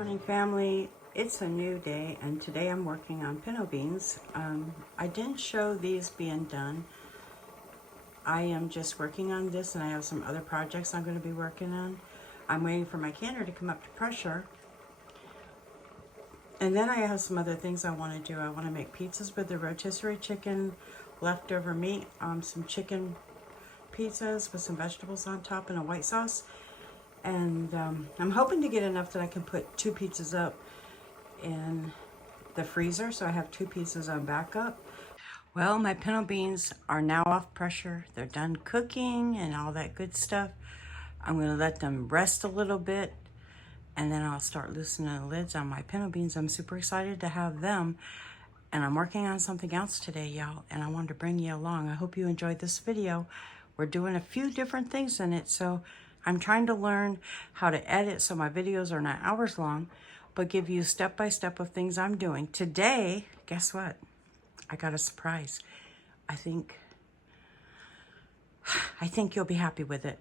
morning, family. It's a new day, and today I'm working on pinto beans. I didn't show these being done. I am just working on this, and I have some other projects I'm going to be working on. I'm waiting for my canner to come up to pressure. And then I have some other things I want to do. I want to make pizzas with the rotisserie chicken, leftover meat, some chicken pizzas with some vegetables on top and a white sauce. And I'm hoping to get enough that I can put 2 pizzas up in the freezer, so I have 2 pizzas on backup. Well, my pinto beans are now off pressure. They're done cooking and all that good stuff. I'm going to let them rest a little bit, and then I'll start loosening the lids on my pinto beans. I'm super excited to have them, and I'm working on something else today, y'all, and I wanted to bring you along. I hope you enjoyed this video. We're doing a few different things in it, so I'm trying to learn how to edit so my videos are not hours long, but give you step-by-step of things I'm doing. Today, guess what? I got a surprise. I think you'll be happy with it.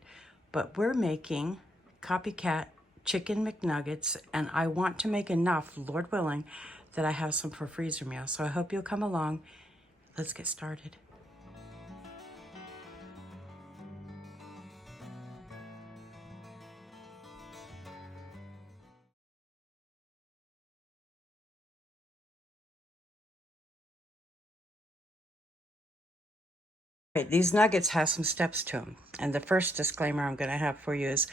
But we're making copycat Chicken McNuggets, and I want to make enough, Lord willing, that I have some for freezer meals. So I hope you'll come along. Let's get started. These nuggets have some steps to them. And the first disclaimer I'm going to have for you is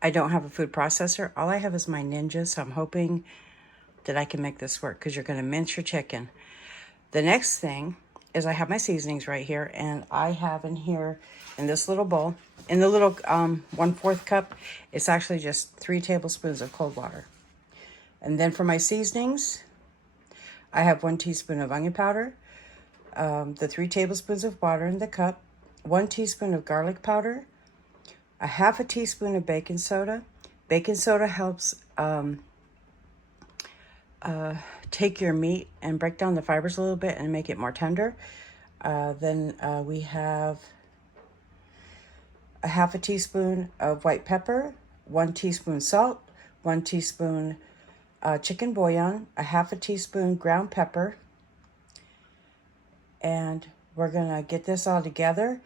I don't have a food processor. All I have is my Ninja, so I'm hoping that I can make this work because you're going to mince your chicken. The next thing is I have my seasonings right here, and I have in here, in this little bowl, in the little 1/4 cup, it's actually just 3 tablespoons of cold water. And then for my seasonings, I have 1 teaspoon of onion powder, the 3 tablespoons of water in the cup, 1 teaspoon of garlic powder, a 1/2 teaspoon of baking soda. Baking soda helps take your meat and break down the fibers a little bit and make it more tender. Then we have a 1/2 teaspoon of white pepper, 1 teaspoon salt, 1 teaspoon chicken bouillon, a 1/2 teaspoon ground pepper. And we're gonna get this all together,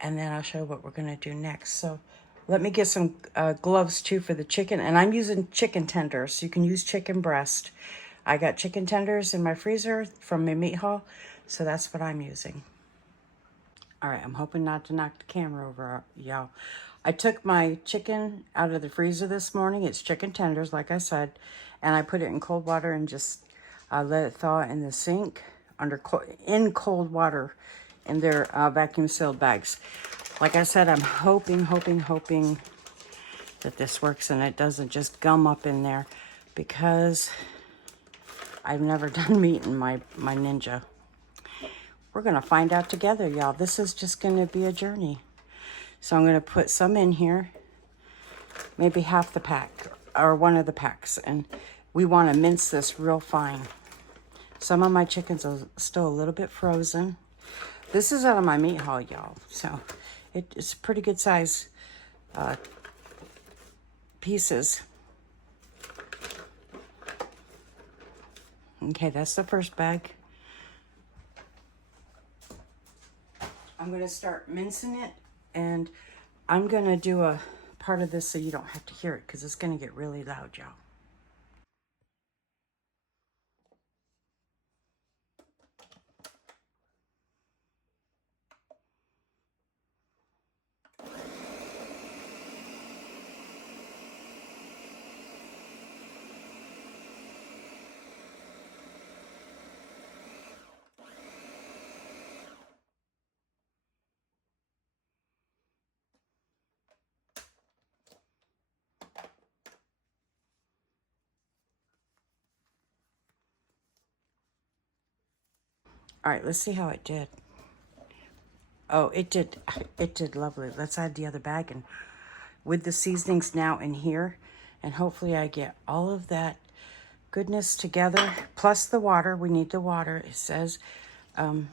and then I'll show you what we're gonna do next. So let me get some gloves too for the chicken, and I'm using chicken tenders. You can use chicken breast. I got chicken tenders in my freezer from my meat haul, so that's what I'm using. All right, I'm hoping not to knock the camera over, y'all. I took my chicken out of the freezer this morning. It's chicken tenders, like I said, and I put it in cold water and just let it thaw in the sink in cold water in their vacuum sealed bags. Like I said, I'm hoping that this works and it doesn't just gum up in there, because I've never done meat in my Ninja. We're gonna find out together, y'all. This is just gonna be a journey. So I'm gonna put some in here, maybe half the pack or 1 of the packs, and we want to mince this real fine. Some of my chickens are still a little bit frozen. This is out of my meat haul, y'all. So it's pretty good size pieces. Okay, that's the first bag. I'm going to start mincing it, and I'm going to do a part of this so you don't have to hear it, because it's going to get really loud, y'all. All right, let's see how it did. Oh, it did lovely. Let's add the other bag, and with the seasonings now in here, and hopefully I get all of that goodness together, plus the water. We need the water. It says, I'll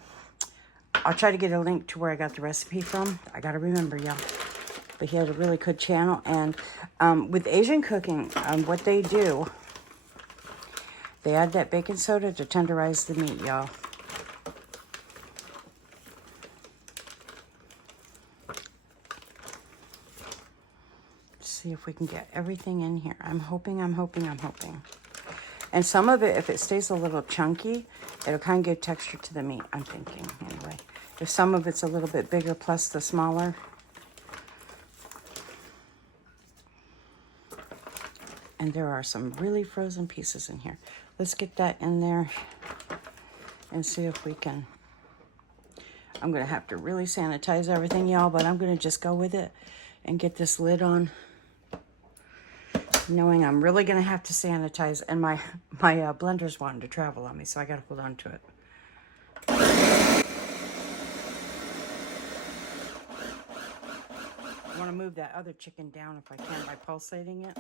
try to get a link to where I got the recipe from. I got to remember, y'all. But he had a really good channel, and with Asian cooking, what they do They add that baking soda to tenderize the meat, y'all. See if we can get everything in here. I'm hoping. And some of it, if it stays a little chunky, it'll kind of give texture to the meat, I'm thinking, anyway. If some of it's a little bit bigger plus the smaller. And there are some really frozen pieces in here. Let's get that in there and see if we can. I'm going to have to really sanitize everything, y'all, but I'm going to just go with it and get this lid on, knowing I'm really going to have to sanitize. And my blender's wanting to travel on me, so I got to hold on to it. I want to move that other chicken down if I can by pulsating it.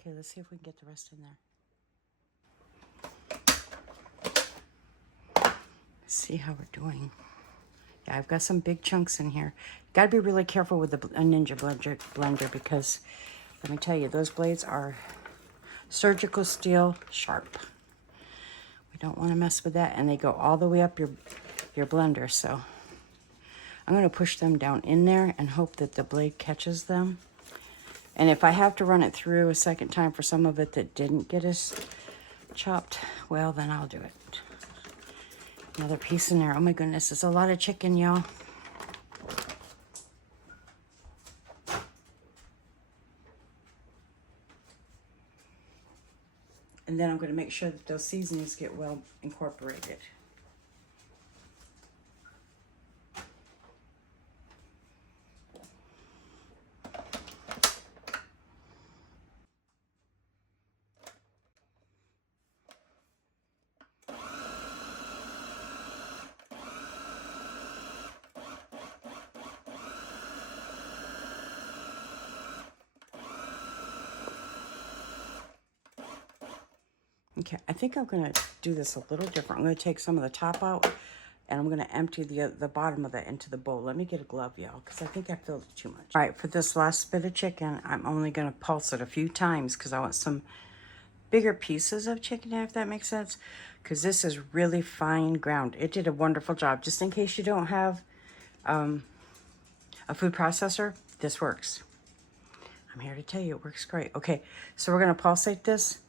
Okay, let's see if we can get the rest in there. Let's see how we're doing. Yeah, I've got some big chunks in here. Got to be really careful with the Ninja blender because, let me tell you, those blades are surgical steel sharp. We don't want to mess with that, and they go all the way up your blender. So I'm going to push them down in there and hope that the blade catches them. And if I have to run it through a second time for some of it that didn't get as chopped, well, then I'll do it. Another piece in there. Oh my goodness, it's a lot of chicken, y'all. And then I'm going to make sure that those seasonings get well incorporated. Okay, I think I'm going to do this a little different. I'm going to take some of the top out, and I'm going to empty the bottom of that into the bowl. Let me get a glove, y'all, because I think I filled it too much. All right, for this last bit of chicken, I'm only going to pulse it a few times because I want some bigger pieces of chicken, if that makes sense, because this is really fine ground. It did a wonderful job. Just in case you don't have a food processor, this works. I'm here to tell you it works great. Okay, so we're going to pulsate this.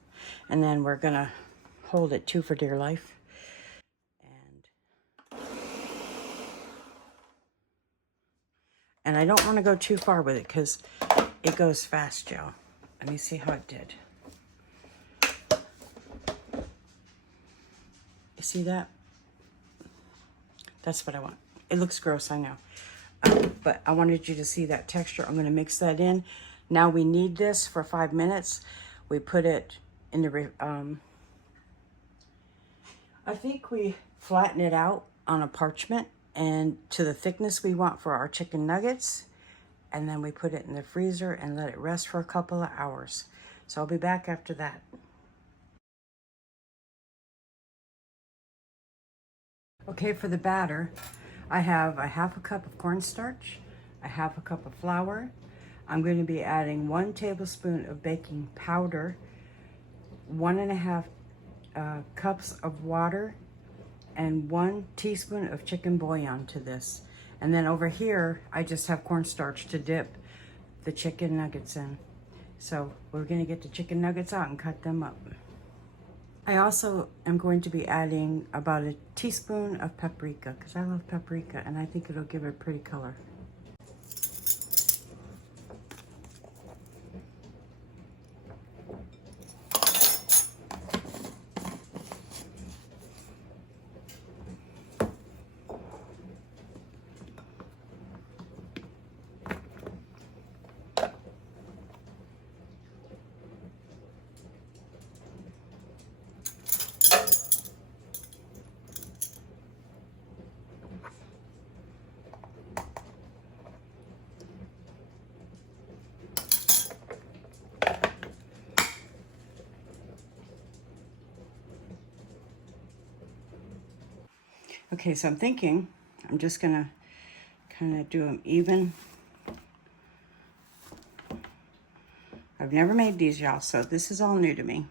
And then we're going to hold it too for dear life. And I don't want to go too far with it because it goes fast, y'all. Let me see how it did. You see that? That's what I want. It looks gross, I know. But I wanted you to see that texture. I'm going to mix that in. Now we need this for 5 minutes. We put it in the, I think we flatten it out on a parchment and to the thickness we want for our chicken nuggets. And then we put it in the freezer and let it rest for a couple of hours. So I'll be back after that. Okay, for the batter, I have a half a cup of cornstarch, a half a cup of flour. I'm going to be adding 1 tablespoon of baking powder, 1.5 cups of water, and 1 teaspoon of chicken bouillon to this. And then over here, I just have cornstarch to dip the chicken nuggets in. So we're going to get the chicken nuggets out and cut them up. I also am going to be adding about a teaspoon of paprika because I love paprika and I think it'll give it a pretty color. Okay, so I'm thinking I'm just gonna kind of do them even. I've never made these, y'all, so this is all new to me.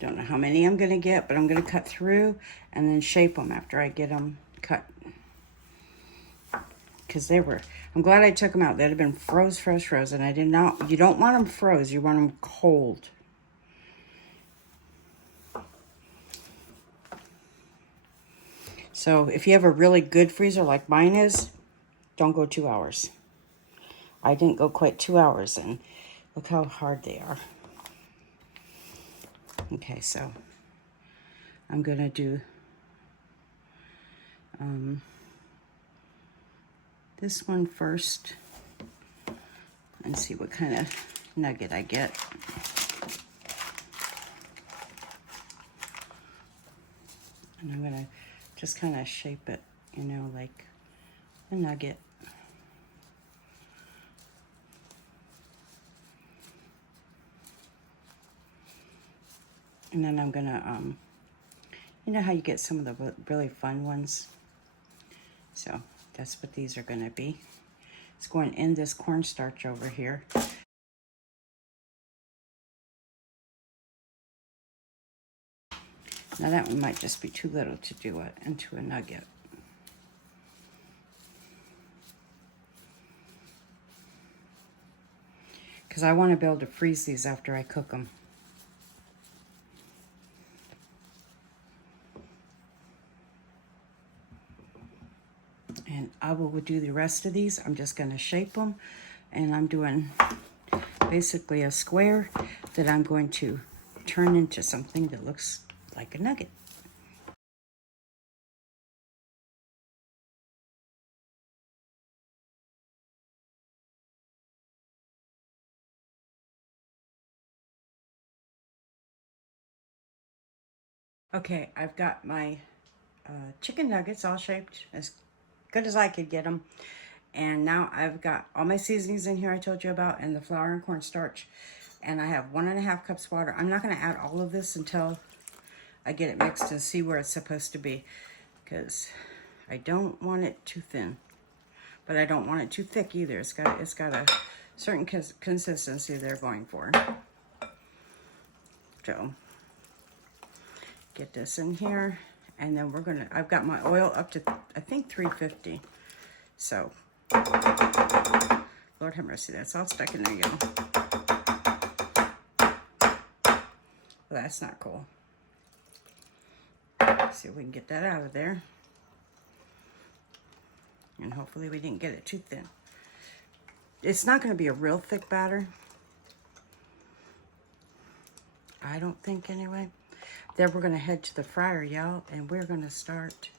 Don't know how many I'm gonna get, but I'm gonna cut through and then shape them after I get them cut. Because I'm glad I took them out. They'd have been froze, and I did not, you don't want them froze, you want them cold. So if you have a really good freezer like mine is, don't go 2 hours. I didn't go quite 2 hours, and look how hard they are. Okay, so I'm gonna do this one first and see what kind of nugget I get. And I'm gonna just kind of shape it, you know, like a nugget. And then I'm gonna, you know how you get some of the really fun ones? So that's what these are gonna be. It's going in this cornstarch over here. Now that one might just be too little to do it into a nugget. Because I want to be able to freeze these after I cook them. And I will do the rest of these. I'm just going to shape them. And I'm doing basically a square that I'm going to turn into something that looks like a nugget. Okay, I've got my chicken nuggets all shaped as good as I could get them. And now I've got all my seasonings in here I told you about, and the flour and cornstarch. And I have 1.5 cups water. I'm not going to add all of this until I get it mixed and see where it's supposed to be, because I don't want it too thin, but I don't want it too thick either. It's got a certain consistency they're going for. So get this in here, and then I've got my oil up to, I think, 350. So, Lord have mercy, that's all stuck in there again. Well, that's not cool. Let's see if we can get that out of there. And hopefully we didn't get it too thin. It's not going to be a real thick batter. I don't think, anyway. Then we're going to head to the fryer, y'all, and we're going to start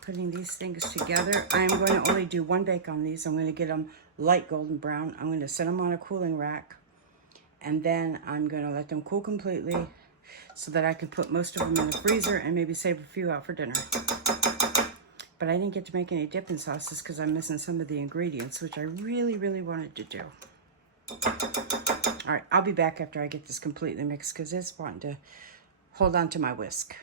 putting these things together. I'm going to only do 1 bake on these. I'm going to get them light golden brown. I'm going to set them on a cooling rack, and then I'm going to let them cool completely so that I can put most of them in the freezer and maybe save a few out for dinner. But I didn't get to make any dipping sauces because I'm missing some of the ingredients, which I really, really wanted to do. All right, I'll be back after I get this completely mixed because it's wanting to hold on to my whisk.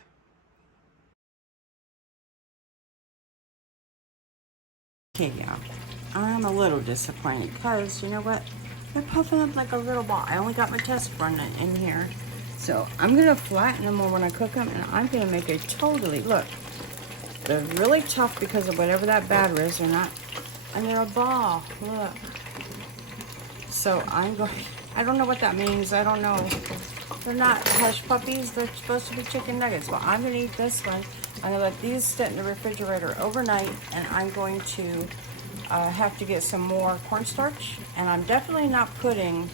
Okay, y'all, I'm a little disappointed because, you know what? They're puffing up like a little ball. I only got my test run in here. So I'm going to flatten them when I cook them, and I'm going to make a totally, look, they're really tough because of whatever that batter is. They're not, and they're a ball, look. So I don't know what that means. I don't know. They're not hush puppies. They're supposed to be chicken nuggets. Well, I'm going to eat this one. I'm going to let these sit in the refrigerator overnight, and I'm going to have to get some more cornstarch. And I'm definitely not putting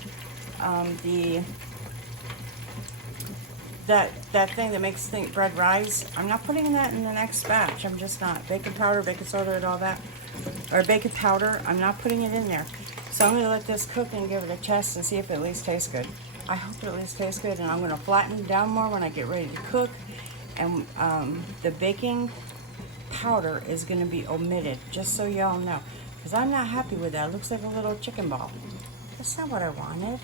that thing that makes bread rise. I'm not putting that in the next batch. I'm just not. Baking powder, baking soda, and all that. Or baking powder, I'm not putting it in there. So I'm going to let this cook and give it a test and see if it at least tastes good. I hope it at least tastes good, and I'm going to flatten it down more when I get ready to cook. And the baking powder is going to be omitted, just so y'all know. Because I'm not happy with that. It looks like a little chicken ball. That's not what I wanted.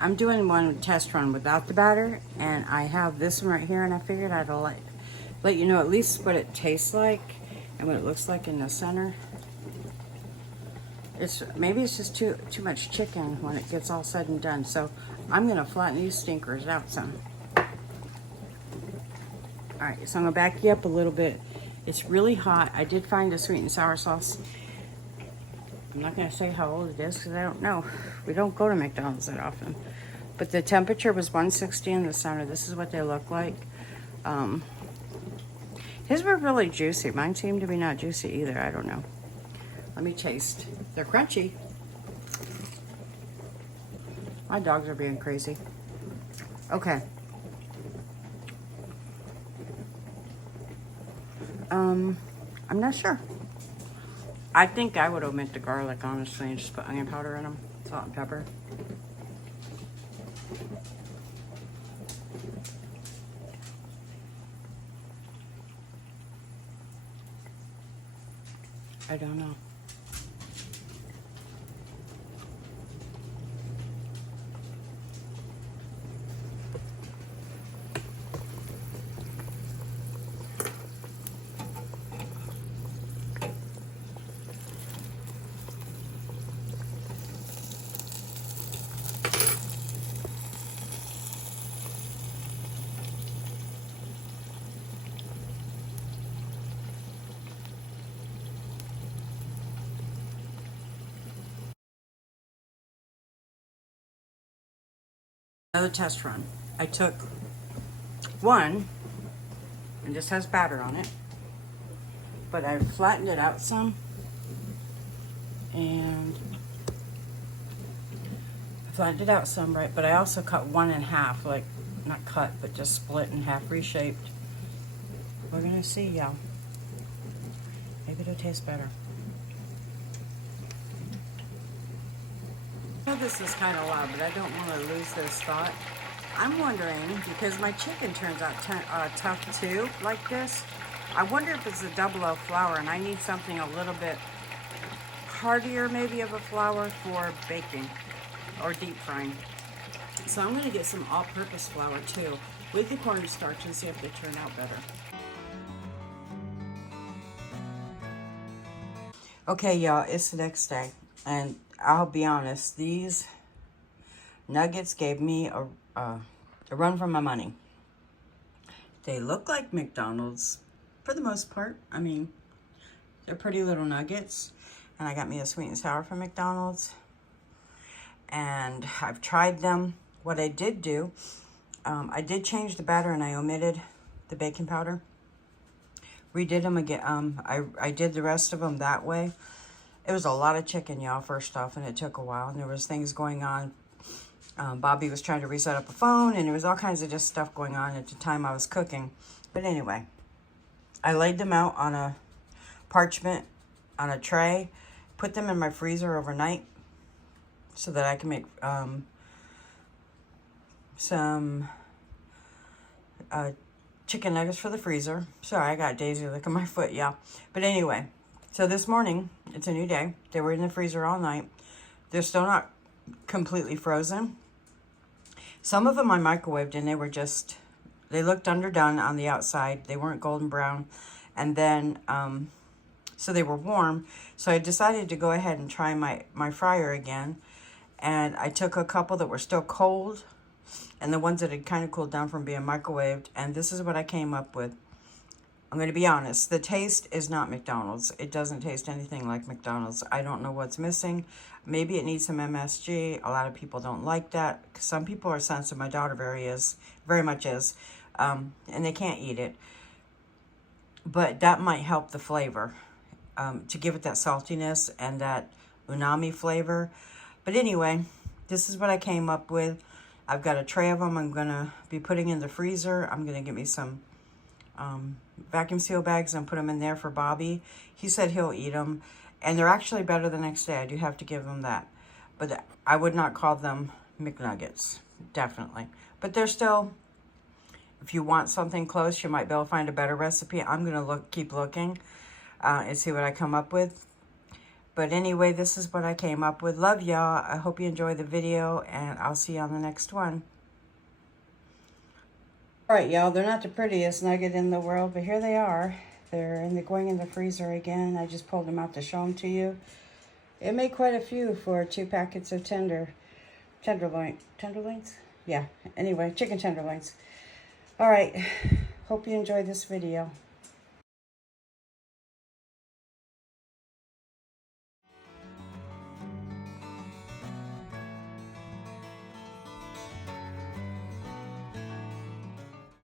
I'm doing one test run without the batter, and I have this one right here, and I figured I'd let you know at least what it tastes like and what it looks like in the center. Maybe it's just too much chicken when it gets all said and done. So I'm gonna flatten these stinkers out some. All right, so I'm gonna back you up a little bit. It's really hot. I did find a sweet and sour sauce. I'm not gonna say how old it is because I don't know. We don't go to McDonald's that often. But the temperature was 160 in the center. This is what they look like. His were really juicy. Mine seemed to be not juicy either. I don't know. Let me taste. They're crunchy. My dogs are being crazy. Okay. I'm not sure. I think I would omit the garlic, honestly, and just put onion powder in them. Salt and pepper. I don't know. Another test run. I took one, and this has batter on it, but I flattened it out some, and right, but I also cut one in half, like, not cut, but just split in half, reshaped. We're gonna see, y'all. Maybe it'll taste better. I know this is kind of loud, but I don't want to lose this thought. I'm wondering, because my chicken turns out tough too, like this. I wonder if it's a double O flour, and I need something a little bit heartier, maybe, of a flour for baking or deep frying. So I'm going to get some all-purpose flour too, with the cornstarch, and see if they turn out better. Okay, y'all, it's the next day, and I'll be honest, these nuggets gave me a run for my money. They look like McDonald's for the most part. I mean, they're pretty little nuggets, and I got me a sweet and sour from McDonald's, and I've tried them. What I did do, I did change the batter, and I omitted the baking powder. Redid them again. I did the rest of them that way. It was a lot of chicken, y'all, first off, and it took a while, and there was things going on. Bobby was trying to reset up a phone, and there was all kinds of just stuff going on at the time I was cooking. But anyway, I laid them out on a parchment, on a tray, put them in my freezer overnight so that I can make some chicken nuggets for the freezer. Sorry, I got Daisy licking my foot, y'all. But anyway, so this morning, it's a new day. They were in the freezer all night. They're still not completely frozen. Some of them I microwaved, and they looked underdone on the outside. They weren't golden brown. And then, so they were warm. So I decided to go ahead and try my fryer again. And I took a couple that were still cold, and the ones that had kind of cooled down from being microwaved. And this is what I came up with. I'm going to be honest. The taste is not McDonald's. It doesn't taste anything like McDonald's. I don't know what's missing. Maybe it needs some MSG. A lot of people don't like that. Some people are sensitive. My daughter very much is. And they can't eat it. But that might help the flavor. To give it that saltiness and that umami flavor. But anyway, this is what I came up with. I've got a tray of them I'm going to be putting in the freezer. I'm going to get me some vacuum seal bags and put them in there for Bobby. He said he'll eat them. And they're actually better the next day. I do have to give them that. But I would not call them McNuggets. Definitely. But they're still, if you want something close, you might be able to find a better recipe. I'm going to keep looking and see what I come up with. But anyway, this is what I came up with. Love y'all. I hope you enjoy the video, and I'll see you on the next one. All right, y'all, they're not the prettiest nugget in the world, but here they are. They're going in the freezer again. I just pulled them out to show them to you. It made quite a few for 2 packets of tenderloins? Yeah, anyway, chicken tenderloins. All right, hope you enjoyed this video.